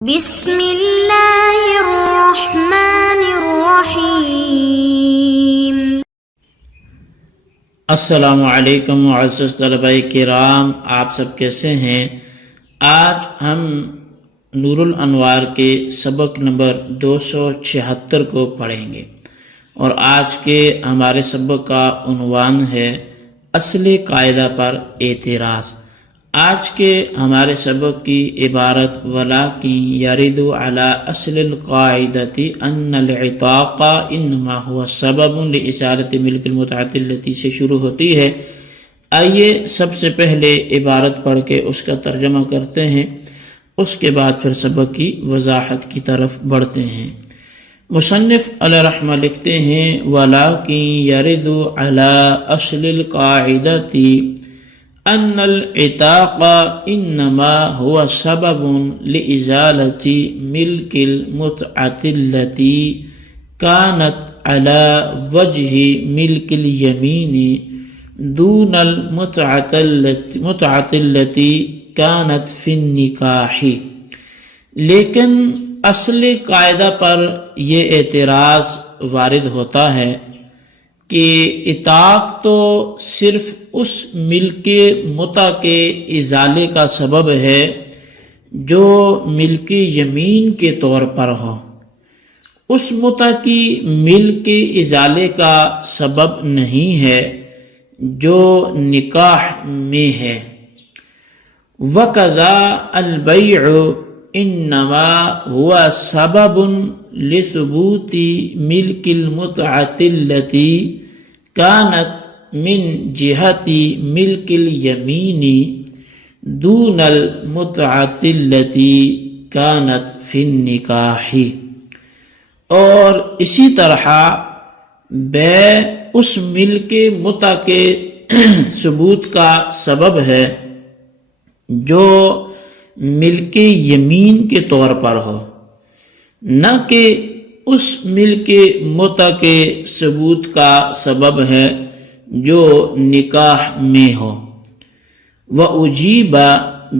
بسم اللہ الرحمن الرحیم۔ السلام علیکم معزز طلباء کرام، آپ سب کیسے ہیں؟ آج ہم نور الانوار کے سبق نمبر 276 کو پڑھیں گے، اور آج کے ہمارے سبق کا عنوان ہے اصل قاعدہ پر اعتراض۔ آج کے ہمارے سبق کی عبارت وَلَٰكِن يَرِدُ عَلَىٰ أَصْلِ الْقَاعِدَةِ أَنَّ الْعِطَاقَ إِنَّمَا هُوَ سَبَبٌ لِإِزَالَةِ مِلْكِ الْمُتْعَةِ الَّتِي سے شروع ہوتی ہے۔ آئیے سب سے پہلے عبارت پڑھ کے اس کا ترجمہ کرتے ہیں، اس کے بعد پھر سبق کی وضاحت کی طرف بڑھتے ہیں۔ مصنف علیہ رحمہ لکھتے ہیں وَلَٰكِن يَرِدُ عَلَىٰ أَصْلِ الْقَاعِدَةِ ان العتاق انما هو سبب لازالة ملك المتعة التي كانت على وجه ملك اليمين دون المتعة التي كانت في النکاح۔ لیکن اصل قاعدہ پر یہ اعتراض وارد ہوتا ہے کہ عتاق تو صرف اس ملک متع کے ازالے کا سبب ہے جو ملک یمین کے طور پر ہو، اس متع کی ملک ازالے کا سبب نہیں ہے جو نکاح میں ہے۔ وَقَضَى الْبَيْعُ إِنَّمَا هُوَ سَبَبٌ لِثُبُوتِ مِلْكِ الْمُتْعَةِ الَّتِي كانت من جہت ملک الیمین دون المتعة التي كانت فی النکاح۔ اور اسی طرح بیع اس ملک متع کے ثبوت کا سبب ہے جو ملک یمین کے طور پر ہو، نہ کہ اس ملک متع کے ثبوت کا سبب ہے جو نکاح میں ہو۔ وَأُجِيبَ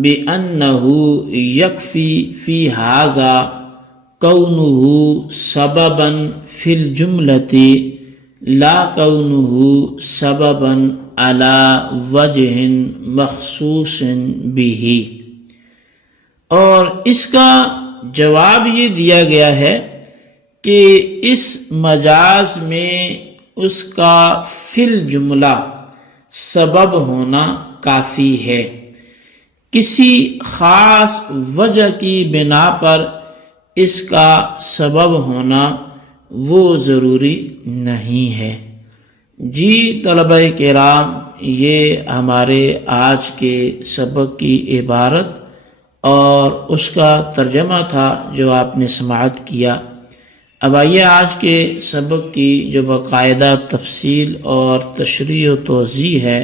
بِأَنَّهُ يَكْفِي فِي هَذَا كَوْنُهُ سَبَبًا فِي الْجُمْلَةِ لَا كَوْنُهُ سَبَبًا عَلَى وَجْهٍ مَخْصُوصٍ بِهِ۔ اور اس کا جواب یہ دیا گیا ہے کہ اس مجاز میں اس کا فی الجملہ سبب ہونا کافی ہے، کسی خاص وجہ کی بنا پر اس کا سبب ہونا وہ ضروری نہیں ہے۔ جی طلبہ کرام، یہ ہمارے آج کے سبق کی عبارت اور اس کا ترجمہ تھا جو آپ نے سماعت کیا۔ اب آئیے آج کے سبق کی جو باقاعدہ تفصیل اور تشریح و توضیح ہے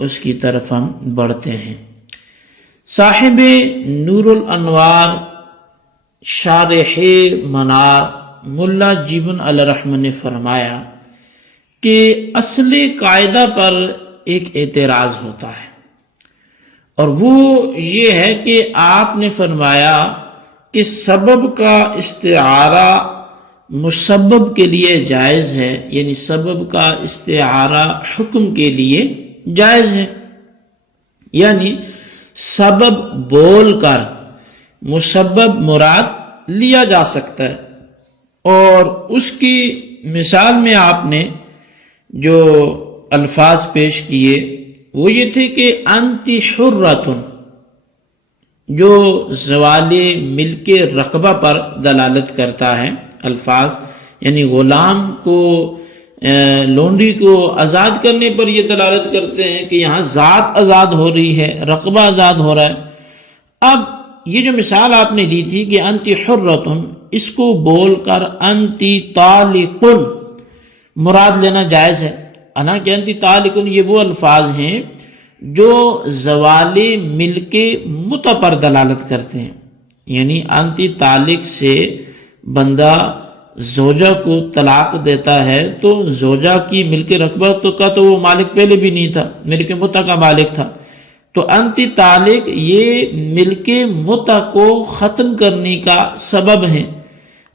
اس کی طرف ہم بڑھتے ہیں۔ صاحب نور الانوار شارح منار ملا جیبن علیہ رحمہ نے فرمایا کہ اصل قاعدہ پر ایک اعتراض ہوتا ہے، اور وہ یہ ہے کہ آپ نے فرمایا کہ سبب کا استعارہ مسبب کے لیے جائز ہے، یعنی سبب کا استعارہ حکم کے لیے جائز ہے، یعنی سبب بول کر مسبب مراد لیا جا سکتا ہے۔ اور اس کی مثال میں آپ نے جو الفاظ پیش کیے وہ یہ تھے کہ انت حرۃ، جو زوال ملک رقبہ پر دلالت کرتا ہے الفاظ، یعنی غلام کو لونڈی کو آزاد کرنے پر یہ دلالت کرتے ہیں کہ یہاں ذات آزاد ہو رہی ہے، رقبہ آزاد ہو رہا ہے۔ اب یہ جو مثال آپ نے دی تھی کہ انت حرۃ، اس کو بول کر انت طالق مراد لینا جائز ہے، حالانکہ انت طالق یہ وہ الفاظ ہیں جو زوال ملک متع پر دلالت کرتے ہیں، یعنی انت طالق سے بندہ زوجہ کو طلاق دیتا ہے تو زوجہ کی ملک رقبہ تو وہ مالک پہلے بھی نہیں تھا، ملک متع کا مالک تھا، تو انتی طالق یہ ملک متع کو ختم کرنے کا سبب ہے۔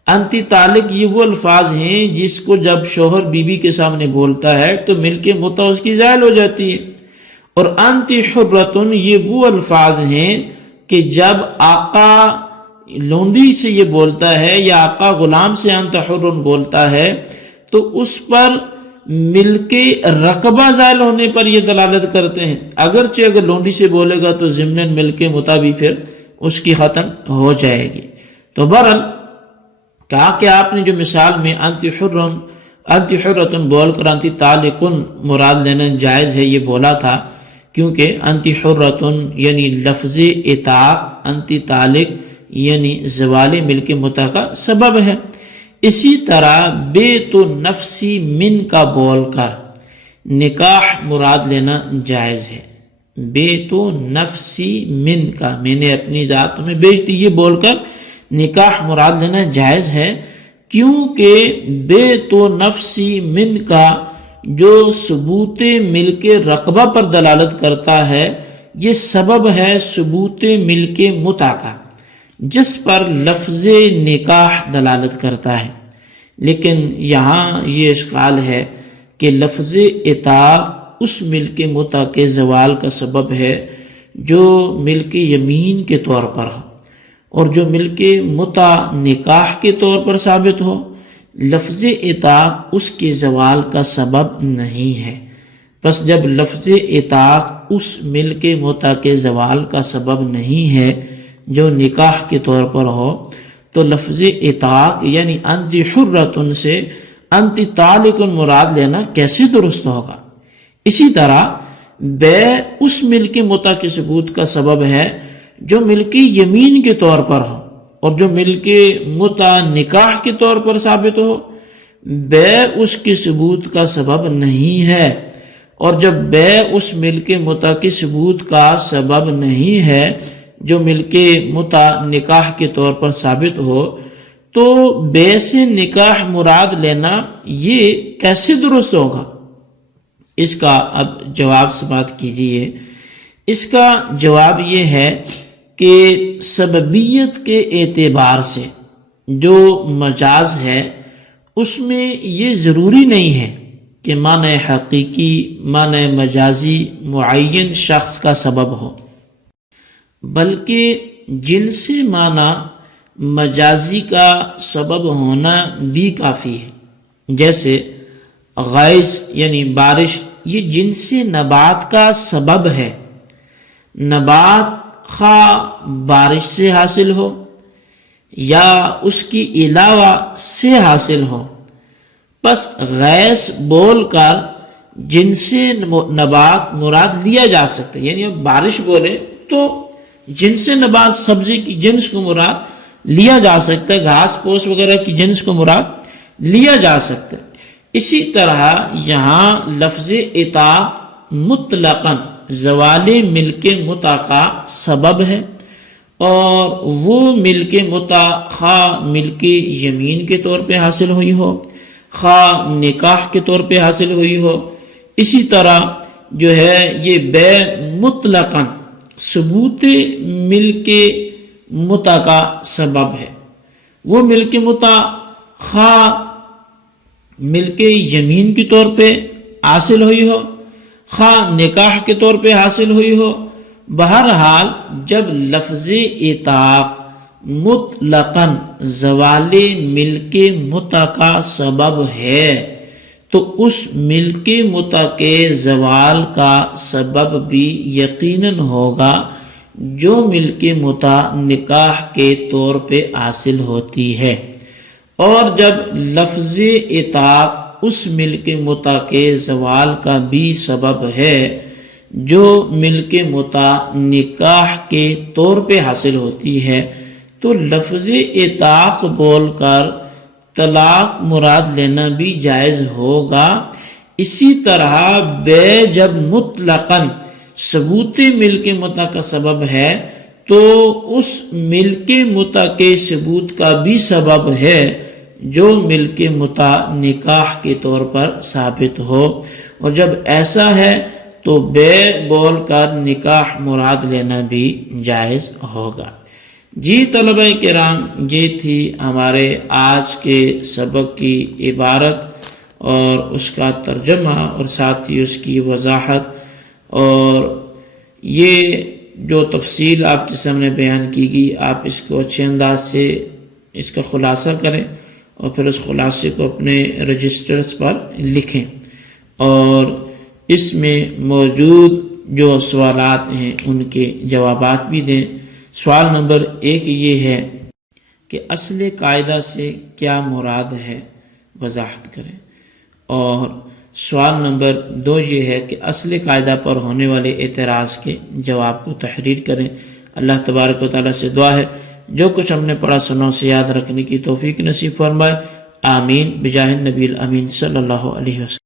انتی طالق یہ وہ الفاظ ہیں جس کو جب شوہر بیوی کے سامنے بولتا ہے تو ملک متع اس کی زائل ہو جاتی ہے۔ اور انتی حرتن یہ وہ الفاظ ہیں کہ جب آقا لونڈی سے یہ بولتا ہے یا آقا غلام سے انت حرن بولتا ہے تو اس پر ملک رقبہ زائل ہونے پر یہ دلالت کرتے ہیں، اگرچہ اگر لونڈی سے بولے گا تو ضمن ملک متع بھی پھر اس کی ختم ہو جائے گی۔ تو بہرحال کہا کہ آپ نے جو مثال میں انت حرتن بول کر انت طالقن مراد لینا جائز ہے یہ بولا تھا، کیونکہ انت حرتن یعنی لفظ اطاق، انت طالق یعنی زوال ملک متع کا سبب ہے۔ اسی طرح بیت نفسی من کا بول کر نکاح مراد لینا جائز ہے۔ بیت نفسی من کا، میں نے اپنی ذات میں بیچ دی، یہ بول کر نکاح مراد لینا جائز ہے، کیونکہ بیت نفسی من کا جو ثبوت ملک رقبہ پر دلالت کرتا ہے یہ سبب ہے ثبوت ملک متع کا، جس پر لفظ نکاح دلالت کرتا ہے۔ لیکن یہاں یہ اشکال ہے کہ لفظ اطاق اس ملک متع کے زوال کا سبب ہے جو ملک یمین کے طور پر ہو، اور جو ملک متع نکاح کے طور پر ثابت ہو، لفظ اطاق اس کے زوال کا سبب نہیں ہے۔ پس جب لفظ اطاق اس ملک متع کے زوال کا سبب نہیں ہے جو نکاح کے طور پر ہو، تو لفظ اطاق یعنی انت حرتن سے انت طالق مراد لینا کیسے درست ہوگا؟ اسی طرح بے اس ملک متع کے ثبوت کا سبب ہے جو ملک یمین کے طور پر ہو، اور جو ملک متع نکاح کے طور پر ثابت ہو، بے اس کے ثبوت کا سبب نہیں ہے۔ اور جب بے اس ملک متع کے ثبوت کا سبب نہیں ہے جو ملک متع نکاح کے طور پر ثابت ہو، تو بے سے نکاح مراد لینا یہ کیسے درست ہوگا؟ اس کا اب جواب سے بات کیجئے۔ اس کا جواب یہ ہے کہ سببیت کے اعتبار سے جو مجاز ہے اس میں یہ ضروری نہیں ہے کہ معنی حقیقی، معنی مجازی معین شخص کا سبب ہو، بلکہ جنس معنی مجازی کا سبب ہونا بھی کافی ہے۔ جیسے غیث یعنی بارش، یہ جنس نبات کا سبب ہے، نبات خواہ بارش سے حاصل ہو یا اس کی علاوہ سے حاصل ہو، پس غیث بول کر جنس نبات مراد لیا جا سکتا ہے۔ یعنی اب بارش بولے تو جنس نبات سبزی کی جنس کو مراد لیا جا سکتا ہے، گھاس پوش وغیرہ کی جنس کو مراد لیا جا سکتا ہے۔ اسی طرح یہاں لفظ اطاق مطلقاً زوال ملک متع کا سبب ہے، اور وہ ملک متع خواہ ملک یمین کے طور پہ حاصل ہوئی ہو، خواہ نکاح کے طور پہ حاصل ہوئی ہو۔ اسی طرح جو ہے یہ بے مطلقاً ثبوت ملک متع کا سبب ہے، وہ ملک متع خواہ ملک یمین کے طور پہ حاصل ہوئی ہو، خواہ نکاح کے طور پہ حاصل ہوئی ہو۔ بہرحال جب لفظ اطاق مطلقاً زوال ملک متع کا سبب ہے تو اس ملک متع کے زوال کا سبب بھی یقیناً ہوگا جو ملک متع نکاح کے طور پہ حاصل ہوتی ہے۔ اور جب لفظ اطاق اس ملک متع کے زوال کا بھی سبب ہے جو ملک متع نکاح کے طور پہ حاصل ہوتی ہے، تو لفظ اطاق بول کر طلاق مراد لینا بھی جائز ہوگا۔ اسی طرح بے جب مطلقاً ثبوت ملک متع کا سبب ہے تو اس ملک متع کے ثبوت کا بھی سبب ہے جو ملک متع نکاح کے طور پر ثابت ہو۔ اور جب ایسا ہے تو بیع بول کر نکاح مراد لینا بھی جائز ہوگا۔ جی طلبہ کرام، یہ تھی ہمارے آج کے سبق کی عبارت اور اس کا ترجمہ اور ساتھ ہی اس کی وضاحت، اور یہ جو تفصیل آپ کے سامنے بیان کی گئی، آپ اس کو اچھے انداز سے اس کا خلاصہ کریں اور پھر اس خلاصے کو اپنے رجسٹرز پر لکھیں، اور اس میں موجود جو سوالات ہیں ان کے جوابات بھی دیں۔ سوال نمبر 1 یہ ہے کہ اصل قاعدہ سے کیا مراد ہے، وضاحت کریں، اور سوال نمبر 2 یہ ہے کہ اصل قاعدہ پر ہونے والے اعتراض کے جواب کو تحریر کریں۔ اللہ تبارک و تعالیٰ سے دعا ہے جو کچھ ہم نے پڑھا سنوں سے یاد رکھنے کی توفیق نصیب فرمائے، آمین بجاہ النبی الامین صلی اللہ علیہ وسلم۔